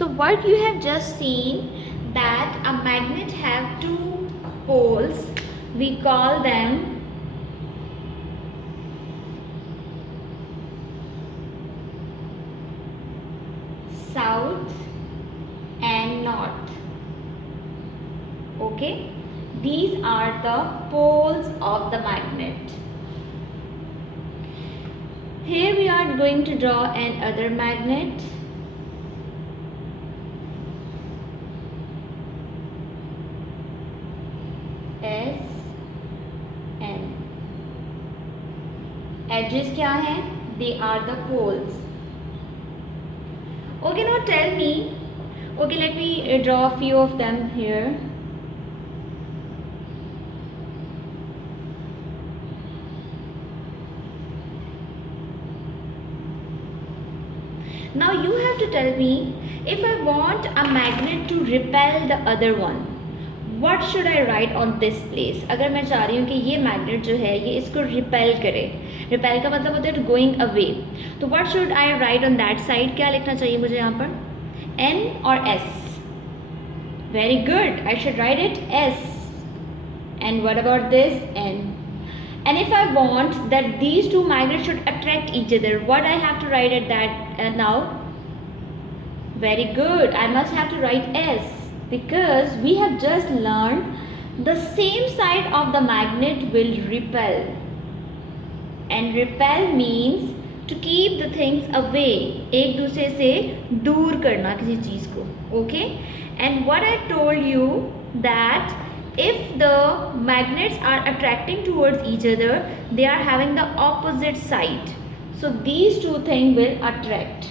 So what you have just seen, that a magnet have two poles, we call them south and north. Okay, these are the poles of the magnet. Here we are going to draw another magnet. S N. Edges क्या हैं? They are the poles. Okay, now tell me. Okay, let me draw a few of them here. Now you have to tell me, if I want a magnet to repel the other one, what should I write on this place? अगर मैं चाह रही हूँ कि ये magnet जो है ये इसको repel करे, repel का मतलब होता है going away, तो what should I write on that side? क्या लिखना चाहिए मुझे यहाँ पर? N और S? Very good, I should write it S. And what about this? N. And if I want that these two magnets should attract each other, what I have to write at that now? Very good, I must have to write S, because we have just learned the same side of the magnet will repel, and repel means to keep the things away, एक दूसरे से दूर करना किसी चीज़ को. Okay, and what I told you, that if the magnets are attracting towards each other, they are having the opposite side, so these two things will attract.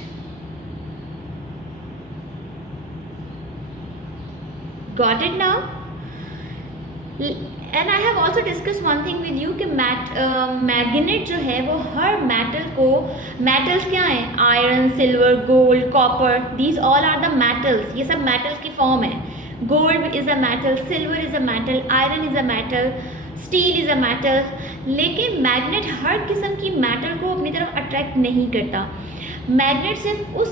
Got it now? And I have also discussed one thing with you कि magnet जो है वो हर metal को, metals क्या हैं? Iron, silver, gold, copper, these all are the metals. ये सब metals की form है. Gold is a metal, silver is a metal, iron is a metal, steel is a metal. लेकिन magnet हर किस्म की metal को अपनी तरफ attract नहीं करता. Magnet सिर्फ उस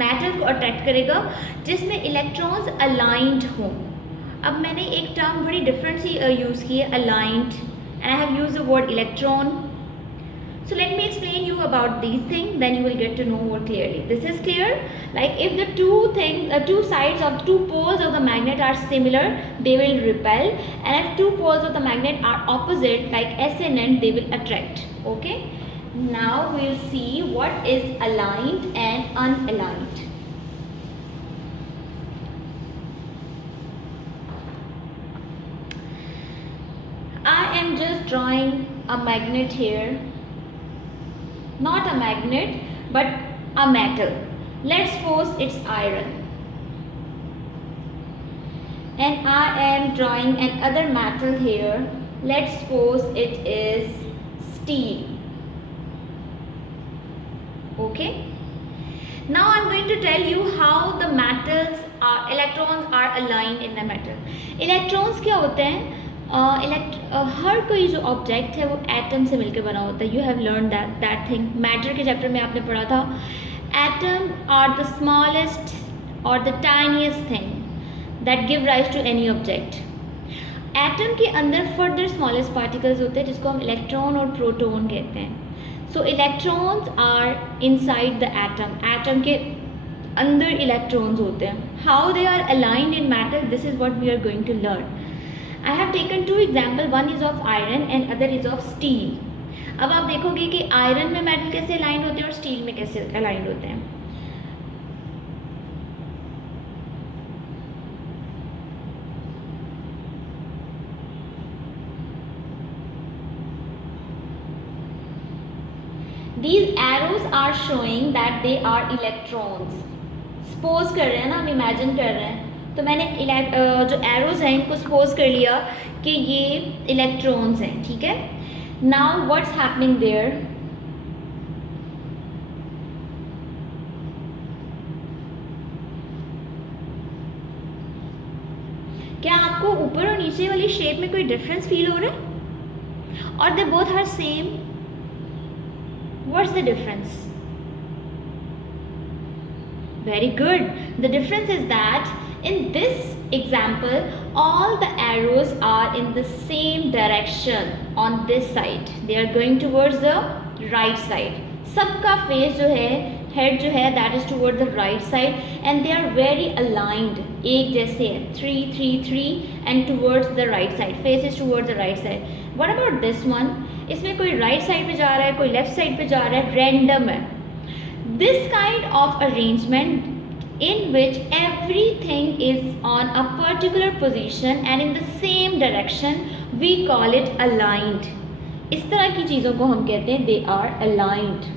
metal को attract करेगा जिसमें electrons aligned हों. अब मैंने एक term बड़ी different सी use की है, aligned, and I have used the word electron. So let me explain you about these things, then you will get to know more clearly. This is clear? Like if the two sides of two poles of the magnet are similar, they will repel, and if two poles of the magnet are opposite, like S and N, they will attract. Okay? Now we will see what is aligned and unaligned. I am just drawing a magnet here. Not a magnet, but a metal. Let's suppose it's iron. And I am drawing another metal here. Let's suppose it is steel. Okay? Now I'm going to tell you how the electrons are aligned in the metal. Electrons क्या होते हैं? हर कोई जो object है वो atom से मिलकर बना होता है. You have learn that thing. Matter के चैप्टर में आपने पढ़ा था. एटम आर द स्मॉलेस्ट और the tiniest thing that give rise to any object. Atom के अंदर फर्दर स्मॉलेस्ट पार्टिकल्स होते हैं जिसको हम इलेक्ट्रॉन और प्रोटॉन कहते हैं. So electrons are inside the atom. Atom के अंदर इलेक्ट्रॉन्स होते हैं. How they are aligned in matter, this is what we are going to learn. I have taken two examples, one is of iron and other is of steel. अब आप देखोगे कि iron में metal कैसे aligned होते हैं और steel में कैसे अलाइंड होते हैं. These arrows are showing that they are electrons. Suppose कर रहे हैं ना, हम imagine कर रहे हैं, तो मैंने जो एरोज हैं इनको सपोज कर लिया कि ये इलेक्ट्रॉन्स हैं. ठीक है. नाउ व्हाट्स हैपनिंग देयर, क्या आपको ऊपर और नीचे वाली शेप में कोई डिफरेंस फील हो रहा है? और they both are same. What's the difference? Very good. The difference is that in this example, all the arrows are in the same direction on this side. They are going towards the right side. सबका face जो है, head जो है, that is toward the right side, and they are very aligned. एक जैसे है, 3 3 3 and towards the right side. Face is towards the right side. What about this one? इसमें कोई right side पे जा रहा है, कोई left side पे जा रहा है, random है. This kind of arrangement in which everything is on a particular position and in the same direction, we call it aligned. इस तरह की चीज़ों को हम कहते हैं they are aligned.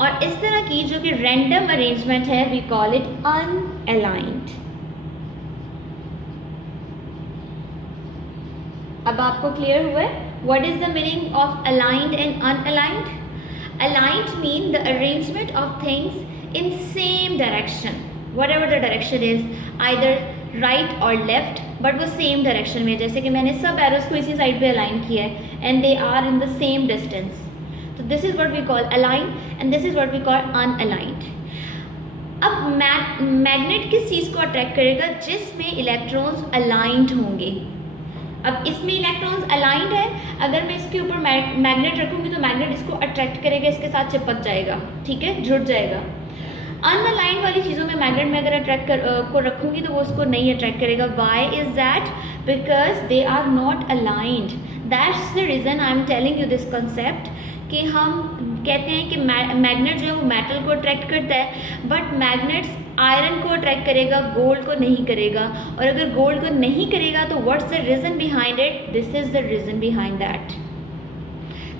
और इस तरह की जो कि random arrangement है we call it unaligned. अब आपको क्लियर हुआ है what is the meaning of aligned and unaligned? Aligned mean the arrangement of things in same direction, whatever the direction is, either right or left, but वो same direction में. जैसे कि मैंने सब arrows को इसी side पे align किया है and they are in the same distance. So this is what we call aligned and this is what we call unaligned. अब मैग्नेट किस चीज़ को अट्रैक्ट करेगा? जिसमें इलेक्ट्रॉन्स अलाइंड होंगे. अब इसमें इलेक्ट्रॉन्स अलाइंड है, अगर मैं इसके ऊपर मैग्नेट रखूँगी तो मैग्नेट इसको अट्रैक्ट करेगा, इसके साथ चिपक जाएगा, ठीक है, जुड़ जाएगा. अनअलाइंड वाली चीज़ों में मैग्नेट में अगर अट्रैक्ट को रखूँगी तो वो उसको नहीं अट्रैक्ट करेगा. Why is that? Because they are not aligned. That's the reason I am telling you this concept कि हम कहते हैं कि मैग्नेट जो है वो मेटल को अट्रैक्ट करता है, बट मैग्नेट्स आयरन को अट्रैक्ट करेगा, गोल्ड को नहीं करेगा. और अगर गोल्ड को नहीं करेगा तो what's the reason behind it? This is the reason behind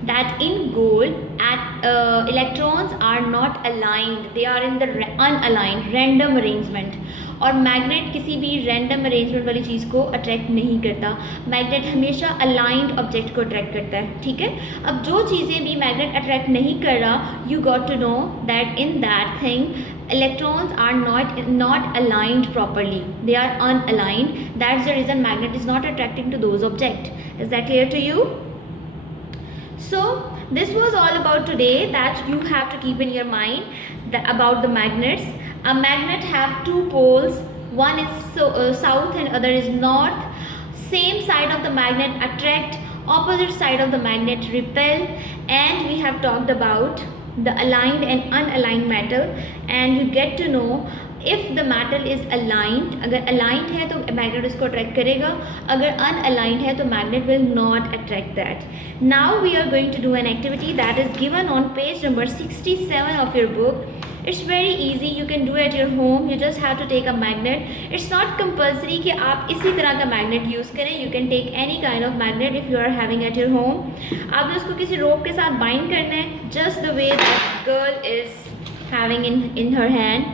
that in gold electrons are not aligned, they are in the unaligned random arrangement. और मैग्नेट किसी भी रैंडम अरेंजमेंट वाली चीज़ को अट्रैक्ट नहीं करता. मैग्नेट हमेशा अलाइंड ऑब्जेक्ट को attract करता है, ठीक है. अब जो चीज़ें भी मैग्नेट अट्रैक्ट नहीं कर रहा, you got to know that in that thing electrons are not aligned properly, they are unaligned. That's the reason magnet is not attracting to those objects. Is that clear to you? So this was all about today that you have to keep in your mind about the magnets. A magnet have two poles, one is south and other is north. Same side of the magnet attract, opposite side of the magnet repel, and we have talked about the aligned and unaligned metal, and you get to know if the metal is aligned. अगर aligned है तो magnet उसको attract करेगा, अगर unaligned है तो magnet will not attract that. Now we are going to do an activity that is given on page number 67 of your book. It's very easy, you can do at your home. You just have to take a magnet. It's not compulsory कि आप इसी तरह का magnet use करें. You can take any kind of magnet if you are having at your home. आपने उसको किसी rope के साथ bind करना है, just the way that girl is having in her hand.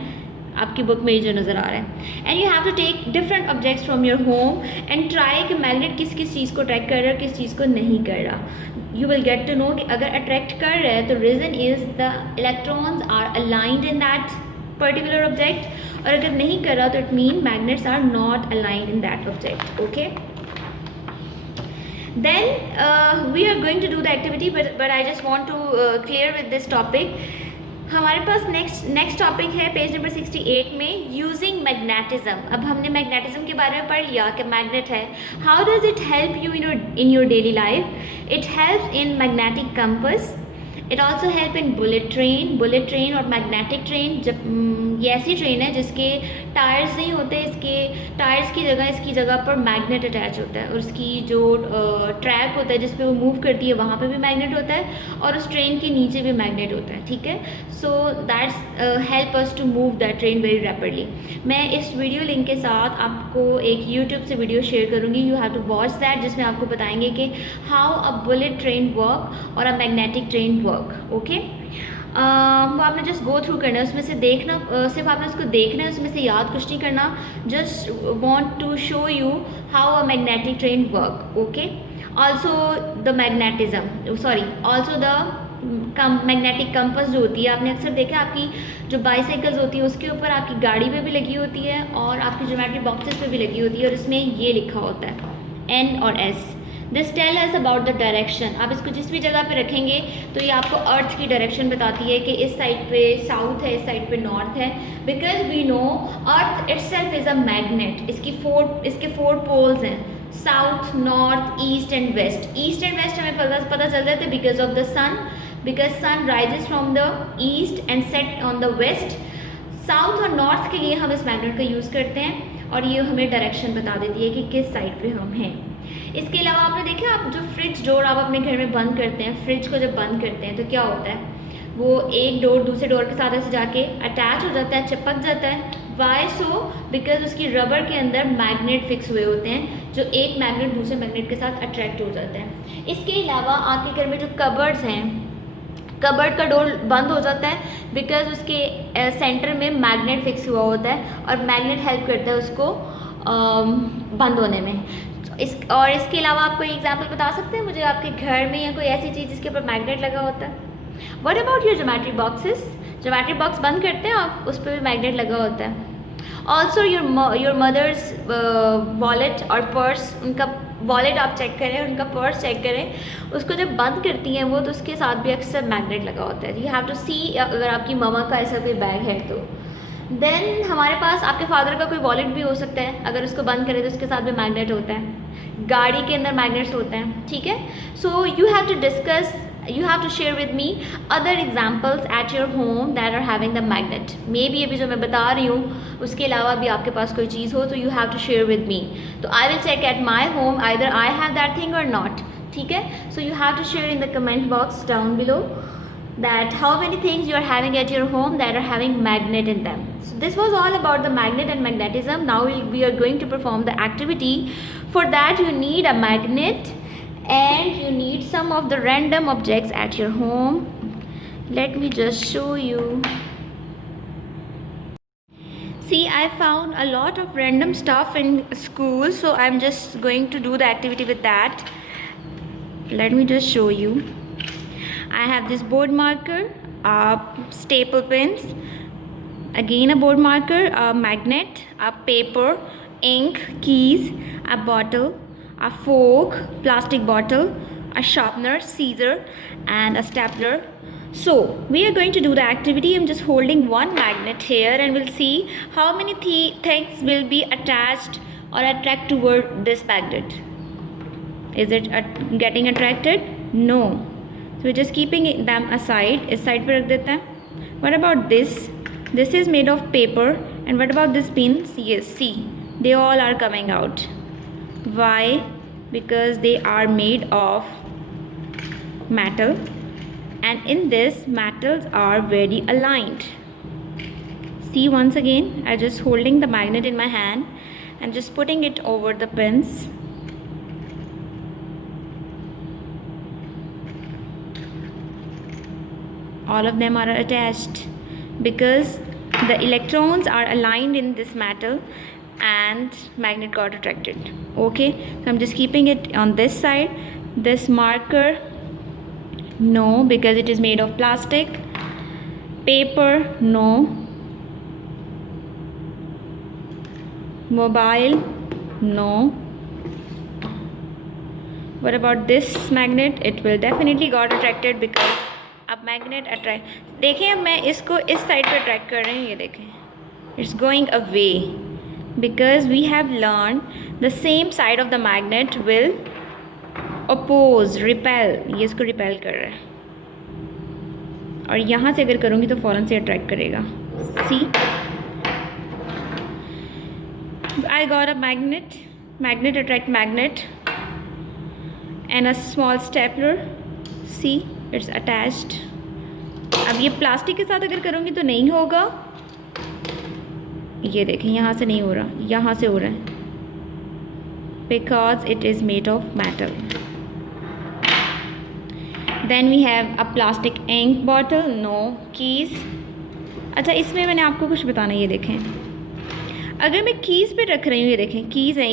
आपकी बुक में ये जो नज़र आ रहा है. And you have to take different objects from your home and try कि मैग्नेट किस किस चीज़ को अट्रैक्ट कर रहा है और किस चीज़ को नहीं कर रहा. You will get to know कि अगर अट्रैक्ट कर रहा है तो reason is the electrons are aligned in that particular object, और अगर नहीं कर रहा तो it mean magnets are not aligned in that object. Okay, then we are going to do the activity, but I just want to clear with this topic. हमारे पास next topic है page number 68 में using magnetism. अब हमने magnetism के बारे में पढ़ लिया कि मैग्नेट है. How does it help you in your daily life? It helps in magnetic compass. It also help in bullet train और मैग्नेटिक ट्रेन. जब ये ऐसी ट्रेन है जिसके टायर्स नहीं होते, इसके टायर्स की जगह इसकी जगह पर मैग्नेट अटैच होता है, और उसकी जो ट्रैक होता है जिस पे वो मूव करती है वहाँ पे भी मैग्नेट होता है, और उस ट्रेन के नीचे भी मैग्नेट होता है, ठीक है. So that's help us to move that train very rapidly. मैं इस वीडियो लिंक के साथ आपको एक यूट्यूब से वीडियो शेयर करूँगी. You have to watch that, जिसमें आपको बताएंगे कि how a bullet train work और a magnetic train work. Okay, वो आपने जस्ट गो थ्रू करना है, उसमें से देखना, सिर्फ आपने उसको देखना है, उसमें से याद कुछ नहीं करना. Just want to show you how a magnetic train work. Okay, also the magnetism, sorry, also the magnetic compass जो होती है, आपने अक्सर देखा आपकी जो बाईसाइकिल्स होती है उसके ऊपर आपकी गाड़ी पे भी लगी होती है और आपकी ज्योमेट्री बॉक्सेस पे भी लगी होती है और इसमें ये लिखा होता है एन और S. This tell us about the direction. आप इसको जिस भी जगह पे रखेंगे तो ये आपको अर्थ की डायरेक्शन बताती है कि इस साइड पे साउथ है, इस साइड पे नॉर्थ है। Because we know earth itself is a magnet. इसके फोर पोल्स हैं, south, north, east and west. East and west हमें पता चल जाता है because of the sun, because sun rises from the east and set on the west. South और north के लिए हम इस मैग्नेट का यूज़ करते हैं और ये हमें डायरेक्शन बता देती है कि किस साइड पे हम हैं। इसके अलावा आपने देखा, आप जो फ्रिज डोर आप अपने घर में बंद करते हैं, फ्रिज को जब बंद करते हैं तो क्या होता है, वो एक डोर दूसरे डोर के साथ ऐसे जाके अटैच हो जाता है, चिपक जाता है। Why so? बिकॉज उसकी रबर के अंदर मैग्नेट फिक्स हुए होते हैं, जो एक मैग्नेट दूसरे मैग्नेट के साथ अट्रैक्ट हो जाता है। इसके अलावा आपके घर में जो कबर्ड्स हैं, कबर्ड का डोर बंद हो जाता है बिकॉज उसके सेंटर में मैग्नेट फिक्स हुआ होता है और मैग्नेट हेल्प करता है उसको बंद होने में। इसके अलावा आप कोई एग्जांपल बता सकते हैं मुझे आपके घर में या कोई ऐसी चीज़ जिसके ऊपर मैग्नेट लगा होता है? What about your geometry boxes? Geometry box बंद करते हैं आप, उस पर भी मैग्नेट लगा होता है। ऑल्सो योर मदर्स वॉलेट और पर्स, उनका वॉलेट आप चेक करें, उनका पर्स चेक करें, उसको जब बंद करती हैं वो तो उसके साथ भी अक्सर मैग्नेट लगा होता है। यू हैव टू सी, अगर आपकी ममा का ऐसा कोई बैग है तो। देन हमारे पास आपके फादर का कोई वॉलेट भी हो सकता है, अगर उसको बंद करें तो उसके साथ भी मैग्नेट होता है। गाड़ी के अंदर मैग्नेट्स होते हैं, ठीक है। So you have to discuss, you have to share with me other examples at your home that are having the magnet. Maybe अभी जो मैं बता रही हूँ उसके अलावा भी आपके पास कोई चीज़ हो तो you have to share with me. तो I will check at my home either I have that thing or not. ठीक है? So you have to share in the comment box down below that how many things you are having at your home that are having magnet in them. So this was all about the magnet and magnetism. Now we are going to perform the activity. For that you need a magnet and you need some of the random objects at your home. Let me just show you. See, I found a lot of random stuff in school, so I'm just going to do the activity with that. Let me just show you. I have this board marker, staple pins, again a board marker, a magnet, a paper, ink, keys, a bottle, a fork, plastic bottle, a sharpener, scissor and a stapler. So we are going to do the activity. I'm just holding one magnet here and we'll see how many things will be attached or attract toward this magnet. Is it getting attracted? No. So we're just keeping them aside. इस side पे रख देते हैं. What about this? This is made of paper. And what about this pins? Yes, see, they all are coming out. Why? Because they are made of metal, and in this metals are very aligned. See, once again I just holding the magnet in my hand and just putting it over the pins. All of them are attached because the electrons are aligned in this metal and magnet got attracted. Okay, so I'm just keeping it on this side. This marker, no, because it is made of plastic. Paper, no. Mobile, no. What about this magnet? It will definitely got attracted because अब magnet attract, देखें अब मैं इसको इस side पर attract कर रही हूँ, ये देखें, it's going away because we have learned the same side of the magnet will oppose, repel. ये इसको repel कर रहा है और यहाँ से अगर करूँगी तो फ़ौरन से अट्रैक्ट करेगा. See, I got a magnet attract magnet and a small stapler. See, it's attached. अब ये प्लास्टिक के साथ अगर करूँगी तो नहीं होगा. ये देखें, यहाँ से नहीं हो रहा, यहाँ से हो रहा है because it is made of metal. Then we have a plastic ink bottle, no. Keys. अच्छा, इसमें मैंने आपको कुछ बताना, ये देखें, अगर मैं कीज़ पे रख रही हूँ, ये देखें कीज़ हैं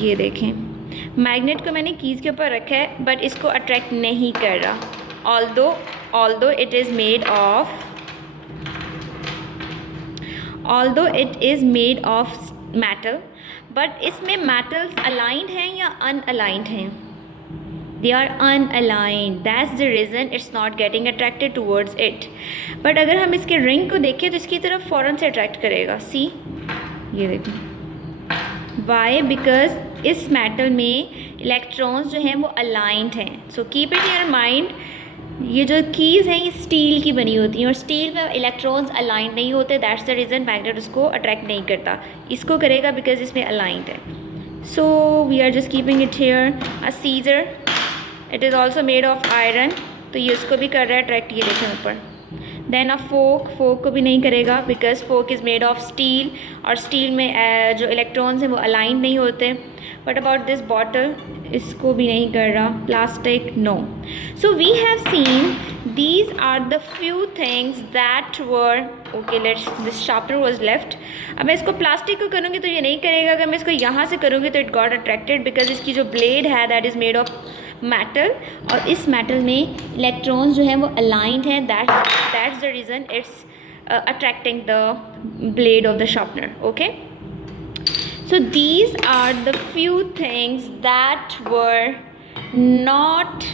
ये देखें, मैग्नेट को मैंने कीज़ के ऊपर रखा है बट इसको अट्रैक्ट नहीं कर रहा, although it is made of metal, but इसमें metals aligned हैं या unaligned हैं? They are unaligned. That's the reason it's not getting attracted towards it. But अगर हम इसके रिंग को देखें तो इसकी तरफ फ़ौरन से अट्रैक्ट करेगा. See, ये देखो. Why? Because इस मेटल में इलेक्ट्रॉन्स जो हैं वो अलाइंड हैं. So keep it in your mind, ये जो कीज़ हैं ये स्टील की बनी होती हैं और स्टील में इलेक्ट्रॉन्स अलाइंड नहीं होते. दैट्स द रीज़न मैग्नेट उसको अट्रैक्ट नहीं करता. इसको करेगा बिकॉज इसमें अलाइंड है. So we are just keeping it here. A scissor, it is also made of iron, तो ये उसको भी कर रहा है अट्रैक्ट. ये देखें ऊपर. देन अ फोक को भी नहीं करेगा because fork is made of steel और स्टील में जो इलेक्ट्रॉन्स हैं वो अलाइंड नहीं होते. बट अबाउट दिस बॉटल, इसको भी नहीं कर रहा. Plastic, no. So we have seen these are the few things that were okay. This sharpener was left. अब मैं इसको प्लास्टिक को करूँगी तो ये नहीं करेगा. अगर मैं इसको यहाँ से करूँगी तो इट गॉट अट्रैक्टेड बिकॉज इसकी जो ब्लेड है that is made of metal और इस मेटल में इलेक्ट्रॉन्स जो हैं वो अलाइंड हैं. That's the reason it's attracting the blade of the sharpener. Okay, so these are the few things that were not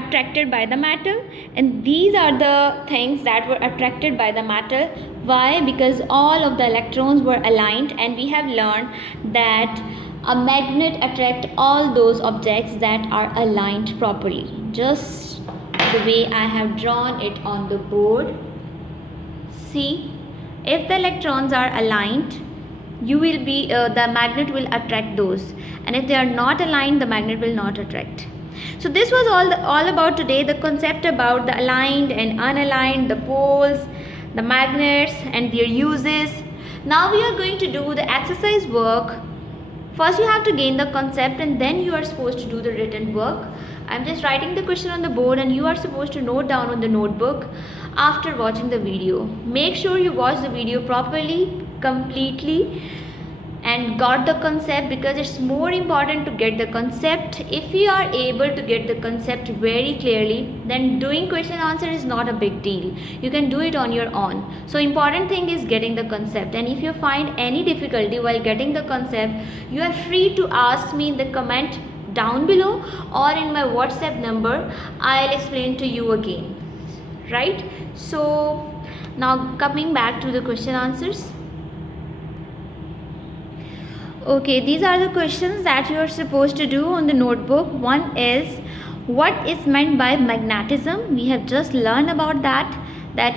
attracted by the metal, and these are the things that were attracted by the metal. Why? Because all of the electrons were aligned, and we have learned that a magnet attracts all those objects that are aligned properly, just the way I have drawn it on the board. See, if the electrons are aligned, the magnet will attract those, and if they are not aligned, the magnet will not attract. So this was all about today, the concept about the aligned and unaligned, the poles, the magnets and their uses. Now we are going to do the exercise work. First you have to gain the concept and then you are supposed to do the written work. I'm just writing the question on the board and you are supposed to note down on the notebook after watching the video. Make sure you watch the video properly, completely, and got the concept, because it's more important to get the concept. If you are able to get the concept very clearly, then doing question answer is not a big deal. You can do it on your own. So important thing is getting the concept, and if you find any difficulty while getting the concept, you are free to ask me in the comment down below or in my WhatsApp number. I'll explain to you again, right? So now coming back to the question answers. Okay, these are the questions that you are supposed to do on the notebook. One is, what is meant by magnetism? We have just learned about that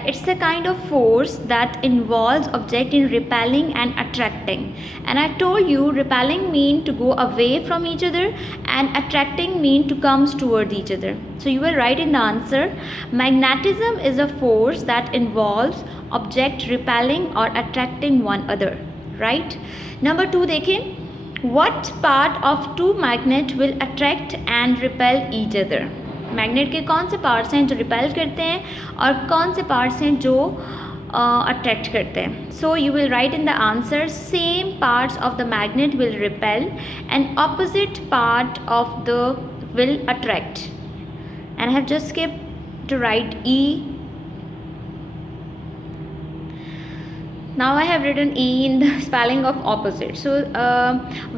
it's a kind of force that involves object in repelling and attracting. And I told you repelling mean to go away from each other and attracting mean to comes towards each other. So you will write in the answer, magnetism is a force that involves object repelling or attracting one another. Right? Number 2 देखें, what part of two magnet will attract and repel each other? Magnet के कौन से parts हैं जो repel करते हैं और कौन से पार्ट्स हैं जो अट्रैक्ट करते हैं? So you will write in the answer, same parts of the magnet will repel and opposite part of the will attract. And I have just skipped to write E. Now I have written E in the spelling of opposite. So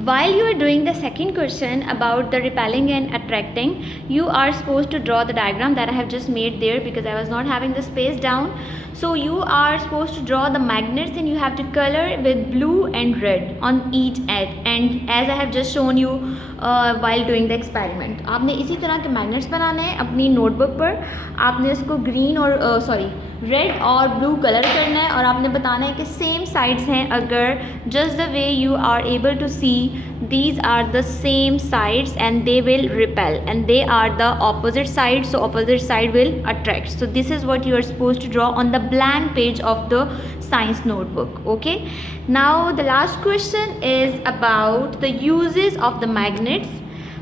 while you are doing the second question about the repelling and attracting, you are supposed to draw the diagram that I have just made there because I was not having the space down. So you are supposed to draw the magnets and you have to color with blue and red on each edge, and as I have just shown you while doing the experiment. आपने इसी तरह के magnets बनाने हैं अपनी notebook पर. आपने इसको green और रेड और ब्लू कलर करना है और आपने बताना है कि सेम साइड्स हैं. अगर just the way you are able to see these are the same sides and they will repel, and they are the opposite sides, so opposite side will attract. So this is what you are supposed to draw on the blank page of the science notebook. Okay, now the last question is about the uses of the magnets.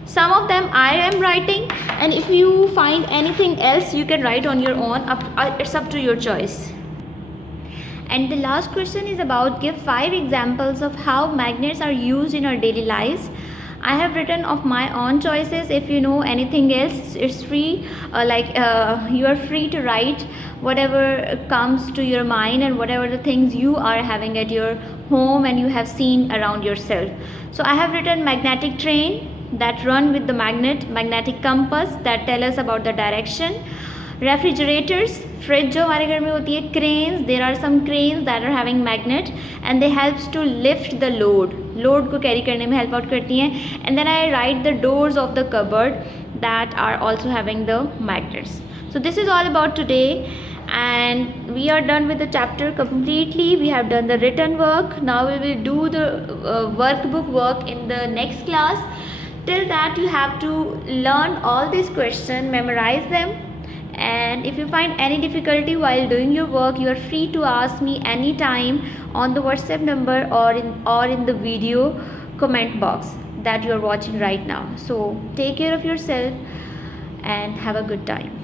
Some of them I am writing, and if you find anything else you can write on your own. It's up to your choice. And the last question is about, give 5 examples of how magnets are used in our daily lives. I have written of my own choices. If you know anything else, it's free. You are free to write whatever comes to your mind and whatever the things you are having at your home and you have seen around yourself. So I have written magnetic train that run with the magnet, magnetic compass that tell us about the direction, refrigerators, fridge जो हमारे घर में होती है, cranes, there are some cranes that are having magnet and they helps to lift the load को carry करने में help out करती हैं. And then I write the doors of the cupboard that are also having the magnets. So this is all about today, and we are done with the chapter completely. We have done the written work. Now we will do the workbook work in the next class. Till that you have to learn all these questions, memorize them, and if you find any difficulty while doing your work, you are free to ask me anytime on the WhatsApp number or in the video comment box that you are watching right now. So take care of yourself and have a good time.